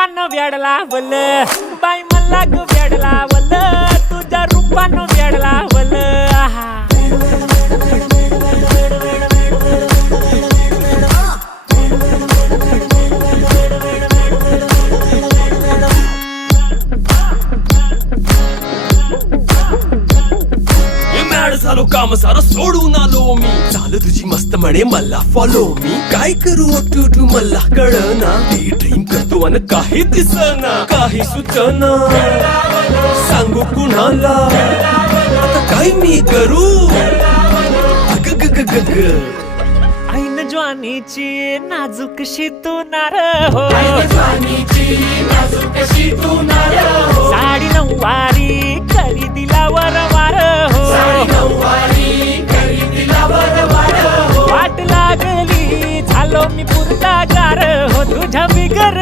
रूपानं वेड लावल बाई मला ग वेड लावल तुझ्या रूपानं वेड लावल झालो काम सारा सोडून आलो मी चाल तुझी मस्त म्हणे मला फॉलो मी काय करू टू मला कळना ती ड्रीम करतो आणि काही दिसना काही सुचना सांगू कुणाला आता काय मी करू ऐन ज्वानीची नाजूकशी तू नार हो साडी नऊवारी करी दिला वरवार हो वाट लागली झालो मी पुरता गार हो तुझ्या बिगर